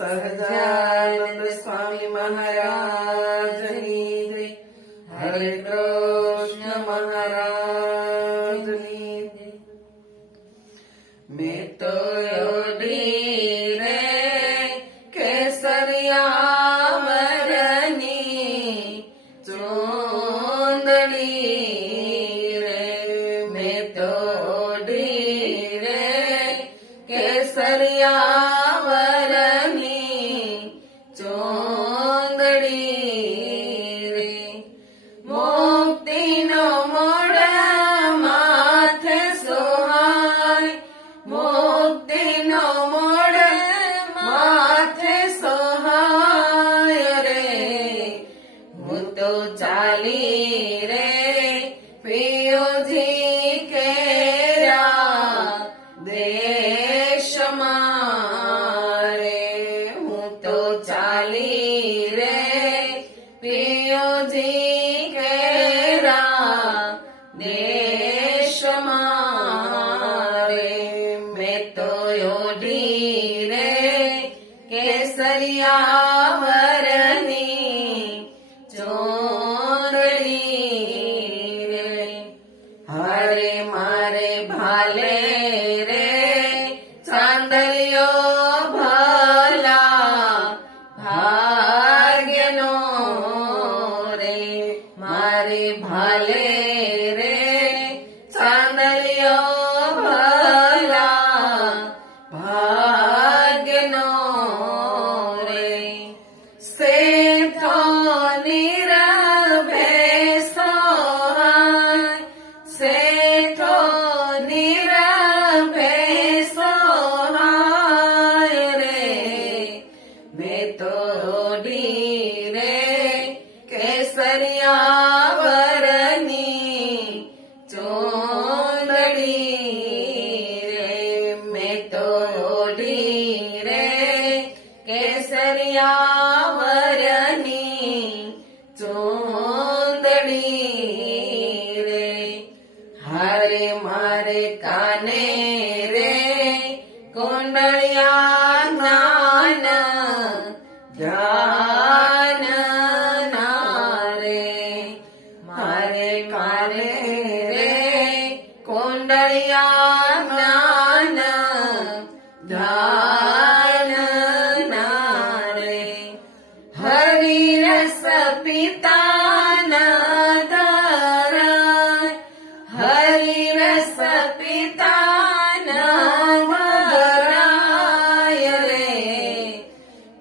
સહજાનંદ સ્વામી મહારાજની જય. હરે કૃષ્ણ મહારાજની જય. મેં તો યોડી રે કેસરિયા વરની ચૂંદડી રે. મેં તો યોડી રે કેસરિયા વરની ચૂંદડી રે. મુક્તિનો મોડ માથે સોહાય, મુક્તિનો મોડ માથે સોહાય રે. હું તો ચાલી રે પિયુજી કેરા દેશમાં રે. હું તો ચાલી રે પિયુજી કેરા દેશમાં રે. મેં તો યોડી રે કેસરિયા વરની ચૂંદડી રે. હરે મારે ભાલે રે ચાંદલિયો ભલા ભાગ્યનો રે. મારે ભાલે રે ચાંદલિયો ભલા ભાગ્યનો રે. શેઠો નિરભે સોહાય, શેઠો નિરભે સોહાય રે. મેં તો યોડી રે કેસરિયા વરની ચૂંદડી રે. મેં તો યોડી રે કેસરિયા વરની ચૂંદડી રે. હરે મારે કાને રે કુંડળિયા જ્ઞાન ધ્યાન ના રે. મારે કાને રે કુંડળિયા જ્ઞાન ધ્યાન ના રે. હરિ રસ પિતાના ધરાય, હરિ રસ પિતાના ધરાય રે.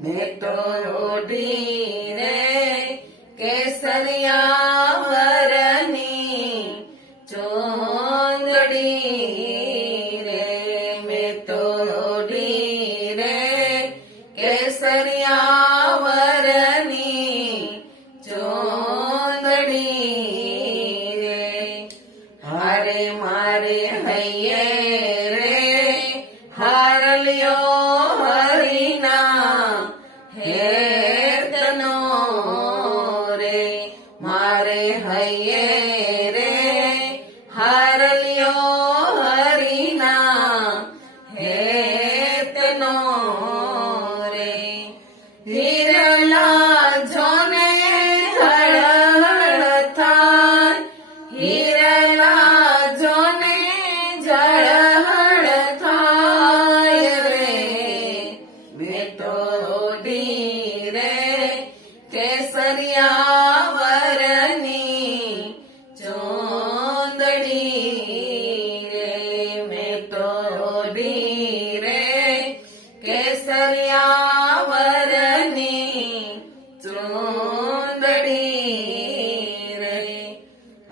મેં તો યોડી રે કેસરિયા વરની ચૂંદડી રે. મેં તો યોડી રે કેસરિયા વરની ચૂંદડી રે. હરે મારે હૈયે રે હારલ્યો હરિના હેતનો રે. મારે હૈયે રે હારલ્યો હરિના હેતનો રે. હિરલા જોને હળહળ થાય, હિરલા જોને ઝળહળ થાય રે. મેં તો યોડી રે કેસરિયા વરની ચૂંદડી રે. મેં તો યોડી રે કેસરિયા વરની ચૂંદડી રે.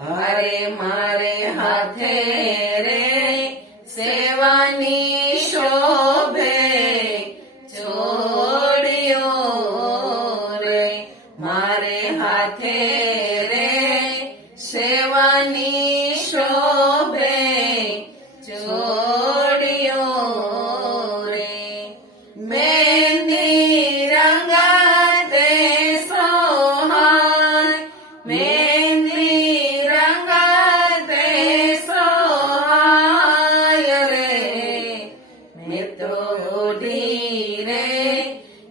હરે મારે હાથે રે સેવાની શોભે જોડિયો રે. મારે હાથે રે સેવાની શોભે જોડિયો રે. મહેંદી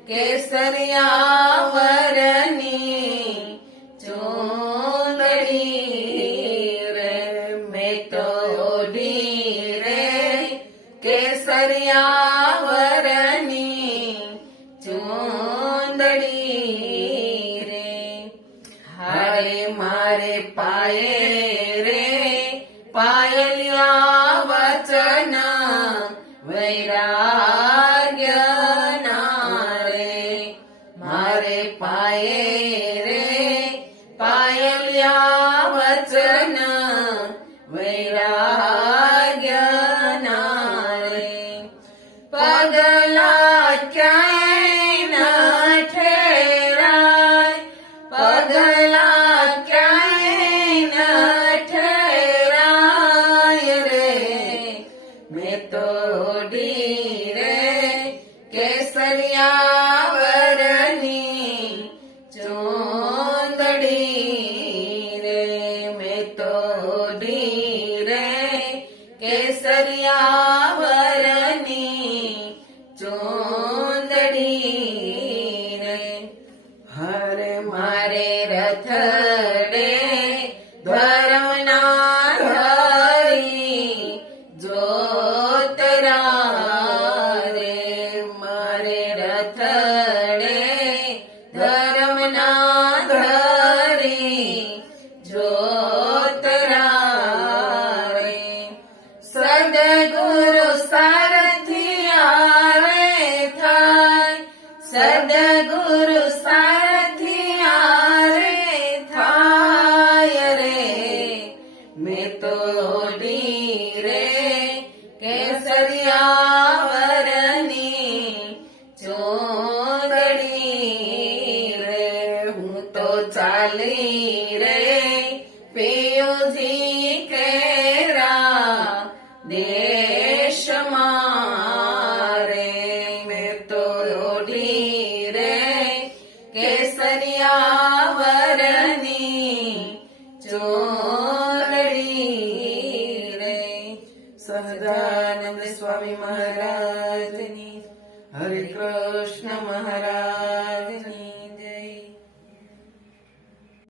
કેસરિયા વરની ચૂંદડી રે મેં તો ઓઢી રે કેસરિયા વરની ચૂંદડી રે હારે મારે પાયે રે પાયલિયા વચન વૈરાગ્ય મારે પાયે રે પાયલિયા વચન વૈરાગ્ય રે પગલા ક્યાંય ન ઠેરાય પગલા ક્યાંય ન ઠેરાય રે મેં તો ઓઢી રે કેસરિયા વરની ચૂંદડી રે મેં તો ઓઢી રે કેસરિયા વરની ચૂંદડી રે હરે મારે રથડે ધર્મના ધરી જોતરા રે મારે રથડે ધર્મના ધરી જોતરા રે સદગુરુ સારથિયા રે થાય સદગુરુ સારથિયા રે થાય રે મેં તો ઓઢી રે કેસરિયા વરની ચૂંદડી રે હું તો ચાલી રે પિયુજી કેરા દેશમાં રે મેં તો ઓઢી રે કેસરિયા વરની ચૂંદડી રે સહજાનંદ સ્વામી મહારાજની હરે કૃષ્ણ મહારાજ